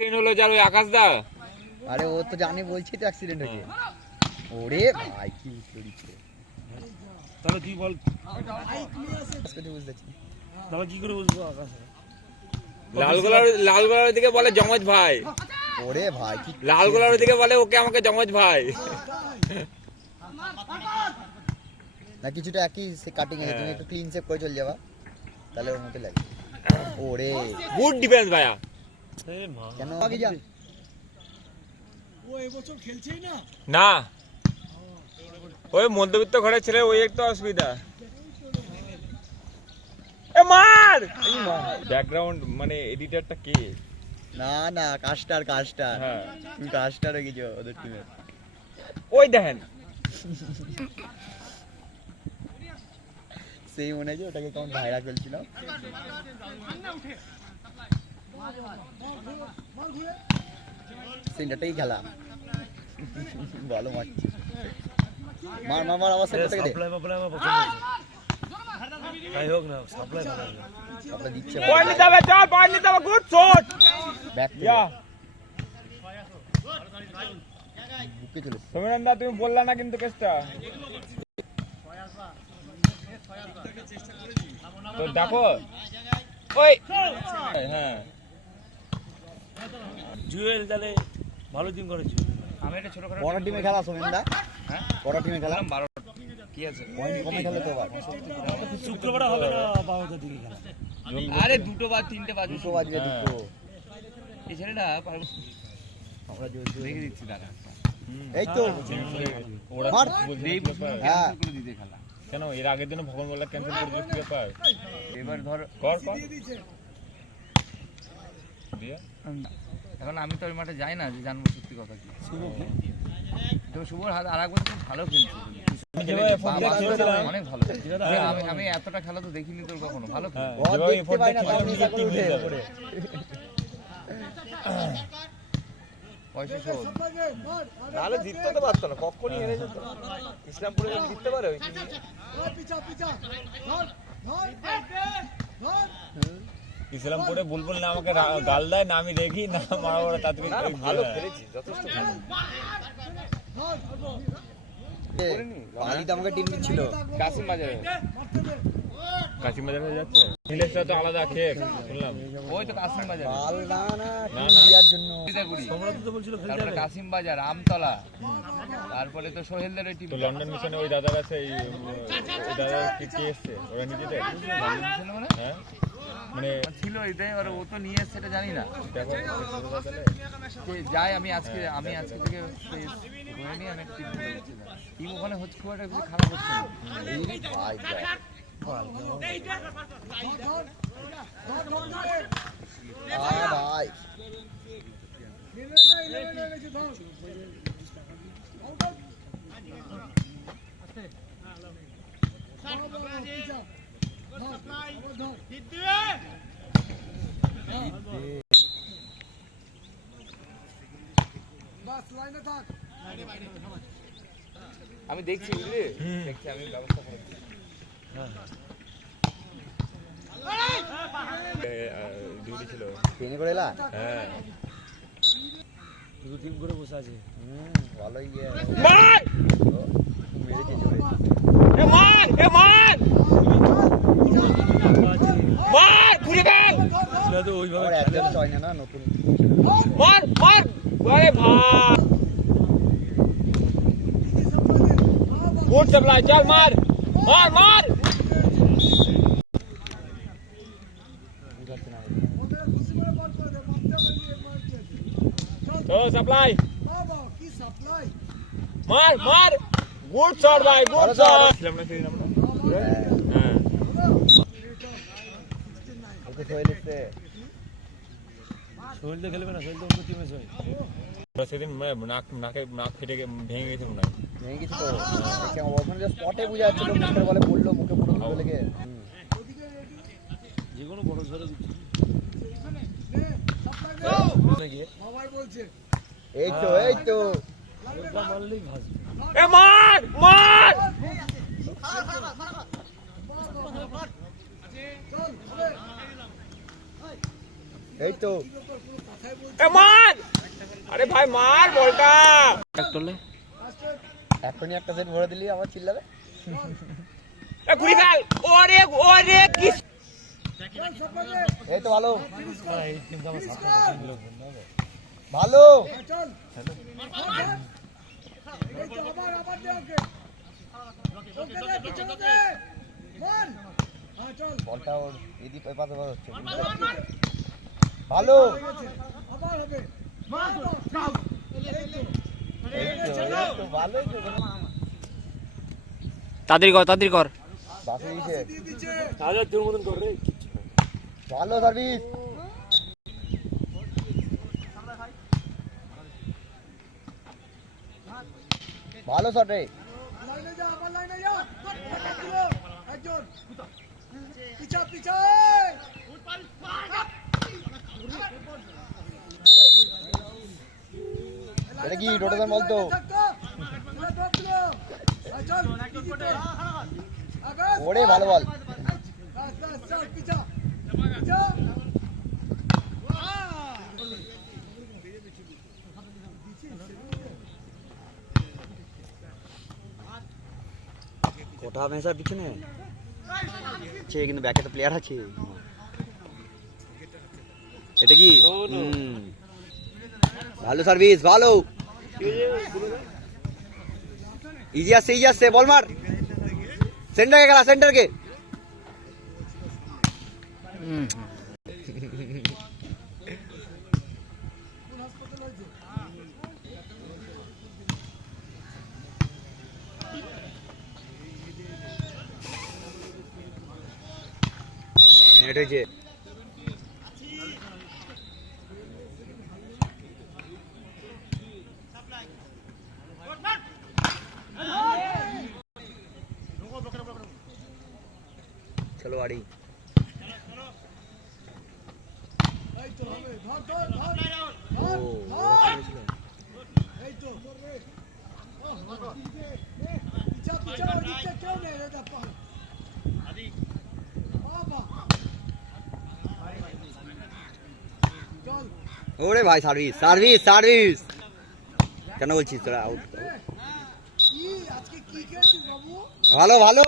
হলো যার ওই আকাশ দা। আরে ও তো জানি বলছি তো অ্যাক্সিডেন্ট হয়েছে। ওরে ভাই কি উঠলো দিচ্ছে। তাহলে কি বল বুঝতেছি তাহলে কি করে বুঝবো আকাশ? লালগোলার দিকে বলে জমজ ভাই। ওরে ভাই কি লালগোলার দিকে বলে ওকে আমাকে জমজ ভাই। না কিছুটা একই সে কাটিং এ তুমি একটু ক্লিন শেপ করে চল যাবা তাহলে ওর মতো লাগে। ওরে গুড ডিফেন্স ভাইয়া। এ মা কেন আগে যান ও এবছর খেলছেই না। না ওই মধ্যবিত্ত ঘরের ছেলে ওই একটু অসুবিধা। এ মার ব্যাকগ্রাউন্ড মানে এডিটরটা কে? না না কাস্টার হ্যাঁ তুমি কাস্টার হয়ে গেছো ওদের টিমে। ওই দেখেন সেই মনে আছে ওটাকে কেমন ভাইরাল চলছিল। সেন্টারটাই খেলা ভালো মারছি। মার মার মার আমার সেন্টার থেকে দে। সাপ্লাই আমার পছন্দ আছে। তাই হোক না সাপ্লাই ভালো লাগে। সাপ্লাই দিচ্ছে পয়েন্ট নিতে হবে, চল পয়েন্ট নিতে হবে। গুড শট ব্যাক ইয়া বুকে চলে সমীরণ দা তুমি বললা না কিন্তু কেসটা তো দেখো ওই হ্যাঁ জুয়েল তাহলে ভালো টিম করেছে। আমি একটা ছোটখাটো বড় টিমে খেলা সোমেনদা। হ্যাঁ বড় টিমে খেলা 12 কি আছে পয়েন্ট কমে খেলে তো আবার শুক্রবার হবে না 12টার দিকে খেলা। আরে দুটো বা তিনটে বাজে দুটো বাজবে দুটো। এই ছেলেটা আমরা জোর জোর দেখে দিচ্ছি দাঁড়া এই তো ওরা মার। হ্যাঁ করে দিতে খেলা কেন এর আগের দিন ভগবান বলে ক্যান্সেল করে দিল কি ব্যাপার? এবার ধর কর দিয়া এখন আমি তো ওই মাঠে যাই না যে জানবো সত্যি কথা কি তো শুভর হাত আরেকবার খুব ভালো খেলছে অনেক ভালো আমি এতটা খেলা তো দেখিনি তোর কখনো ভালো খেলে ও দেখতে পাই না তাও নিচে করে উঠে পড়ে। পয়সা শোধ নাহলে জিততে তো পারতো না, কখনই হেরে যেত। ইসলামপুরে জিততে পারে ওই ইসলামপুরে বুলবুল না আমাকে গাল দেয় না, আমি দেখি না মারা বড় তাড়াতাড়ি ভালো খেলেছি, যথেষ্ট ভালো। পালি তো আমাকে টিম দিচ্ছিল কাসিম বাজারে কাশিমবাজারে যাচ্ছে। নীলেশটা তো আলাদা খেয়ে শুনলাম। ওই তো কাসিম বাজার পাল না না না, টিম না। দেওয়ার জন্য সম্রাট তো বলছিল খেলতে তারপরে হবে। কাসিম বাজার আমতলা তারপরে তো সোহেলদের ওই টিম তো লন্ডন মিশনে ওই দাদার আছে, ওই দাদা কে এসছে ওরা নিজেদের মানে হ্যাঁ মানে ছিল এটাই, আর ও তো নিয়ে এসছে সেটা জানি না। দেখো যে যাই আমি আজকে থেকে ধরে নিয়ে আমি টিম ওখানে হচ্ছে খুব একটা বেশি খারাপ হচ্ছে না। এই ভাই ভাই আমি দেখছি বুঝলি, দেখছি আমি ব্যবস্থা করছি। ডিউটি ছিল ট্রেনে করে এলা হ্যাঁ। শুধু টিম করে বসে আছে। ভালোই গিয়ে মার মেরেছে জোরে এ মার মার ঘুরে গেল এগুলো তো ওইভাবে আর অ্যাডজাস্ট হয় না নতুন মার আরে ভাই গুড সাপ্লাই, চল মার তো সাপ্লাই মার গুড শট ভাই, গুড শট। ছিলাম না সেদিন আমরা হ্যাঁ ওকে সোহেল এসছে সোহেল তো খেলবে না, সোহেল তো অন্য টিমে সোহেল। আমরা সেদিন নাক ফেটে ভেঙে গেছে মনে হয়। ভেঙে গেছি তো দেখে ওখানে যে স্পটে বুঝা যাচ্ছিল মুখের বলে পড়লো মুখে পুরো ফুলে লেগে যে কোনো বড় ঝড়ে এই তো মারলেই ভাসবে। এ মার এই তো মার, আরে ভাই মার বলটা। এখনই একটা সেট ভরে দিলি আবার চিল্লাবে। ঘুরি ফেল, ওরে ওরে কি এই তো ভালো ভালো। বলটা ওর এদিকে ওই পাশে হচ্ছে ভালো। ভালোই তো তাড়াতাড়ি কর বাসে দিয়েছে হাজার তোর মতন কর রে। ভালো সার্ভিস। ভালো শট রে। এটা কি টোটাল বলতো ওরে ভালো বল। কোটা মেসার পিছনে আছে কিন্তু ব্যাকে তো প্লেয়ার আছে। এটা কি ভালো সার্ভিস ভালো। ইজি আসছে বল মার। সেন্টারকে খেলা সেন্টারকে। নেট হয়েছে। চলো বাড়ি। ওরে ভাই সার্ভিস কেন বলছিস তোরা? আউট ভালো